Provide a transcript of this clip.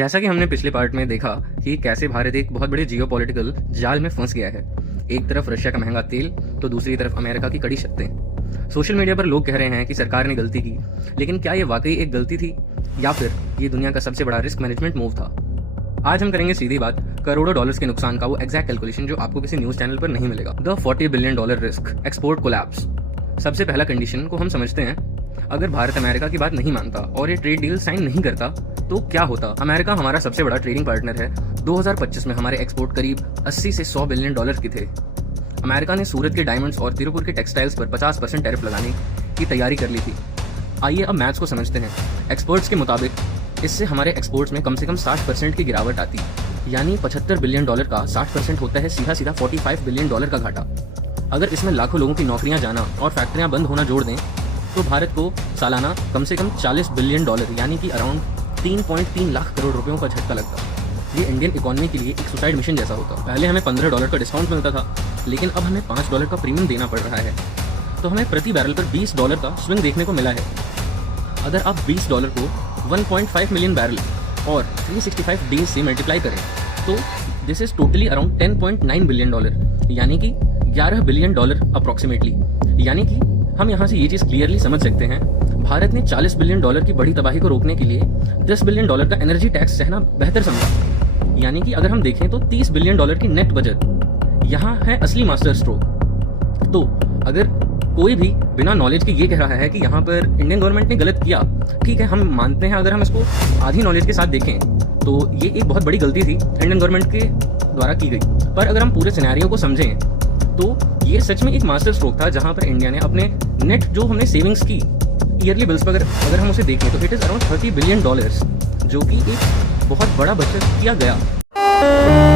जैसा कि हमने पिछले पार्ट में देखा कि कैसे भारत एक बहुत बड़े जियोपॉलिटिकल जाल में फंस गया है। एक तरफ रशिया का महंगा तेल तो दूसरी तरफ अमेरिका की कड़ी शर्तें। सोशल मीडिया पर लोग कह रहे हैं कि सरकार ने गलती की, लेकिन क्या ये वाकई एक गलती थी या फिर ये दुनिया का सबसे बड़ा रिस्क मैनेजमेंट मूव था? आज हम करेंगे सीधी बात करोड़ों डॉलर्स के नुकसान का वो एग्जैक्ट कैलकुलेशन जो आपको किसी न्यूज चैनल पर नहीं मिलेगा। The $40 billion risk, export collapse. सबसे पहला कंडीशन को हम समझते हैं। अगर भारत अमेरिका की बात नहीं मानता और ये ट्रेड डील साइन नहीं करता तो क्या होता? अमेरिका हमारा सबसे बड़ा ट्रेडिंग पार्टनर है। 2025 में हमारे एक्सपोर्ट करीब 80 से 100 बिलियन डॉलर के थे। अमेरिका ने सूरत के डायमंड्स और तिरुपुर के टेक्सटाइल्स पर 50% टैरिफ लगाने की तैयारी कर ली थी। आइए अब मैथ्स को समझते हैं। एक्सपर्ट्स के मुताबिक इससे हमारे एक्सपोर्ट्स में कम से कम 60% की गिरावट आती, यानी $75 बिलियन का 60% होता है सीधा सीधा $45 बिलियन का घाटा। अगर इसमें लाखों लोगों की नौकरियां जाना और फैक्ट्रियां बंद होना जोड़ दें तो भारत को सालाना कम से कम $40 बिलियन यानी कि अराउंड 3.3 लाख करोड़ रुपयों का झटका लगता। ये इंडियन इकोनॉमी के लिए एक सुसाइड मिशन जैसा होता। पहले हमें $15 का डिस्काउंट मिलता था, लेकिन अब हमें $5 का प्रीमियम देना पड़ रहा है, तो हमें प्रति बैरल पर $20 का स्विंग देखने को मिला है। अगर आप $20 को 1.5 मिलियन बैरल और 365 डेज से मल्टीप्लाई करें तो this is totally around $10.9 billion, यानी कि $11 बिलियन अप्रॉक्सीमेटली। यानी कि हम यहाँ से ये चीज़ क्लियरली समझ सकते हैं, भारत ने $40 बिलियन की बड़ी तबाही को रोकने के लिए $10 बिलियन का एनर्जी टैक्स सहना बेहतर समझा। यानी कि अगर हम देखें तो $30 बिलियन की नेट बजट यहाँ है असली मास्टर स्ट्रोक। तो अगर कोई भी बिना नॉलेज के ये कह रहा है कि यहाँ पर इंडियन गवर्नमेंट ने गलत किया, ठीक है, हम मानते हैं। अगर हम इसको आधी नॉलेज के साथ देखें तो ये एक बहुत बड़ी गलती थी इंडियन गवर्नमेंट के द्वारा की गई। पर अगर हम पूरे सिनेरियो को समझें तो ये सच में एक मास्टर स्ट्रोक था, जहाँ पर इंडिया ने अपने नेट जो हमने सेविंग्स की ईयरली बिल्स पर अगर हम उसे देखें तो इट इज़ अराउंड $30 बिलियन, जो कि एक बहुत बड़ा बचत किया गया।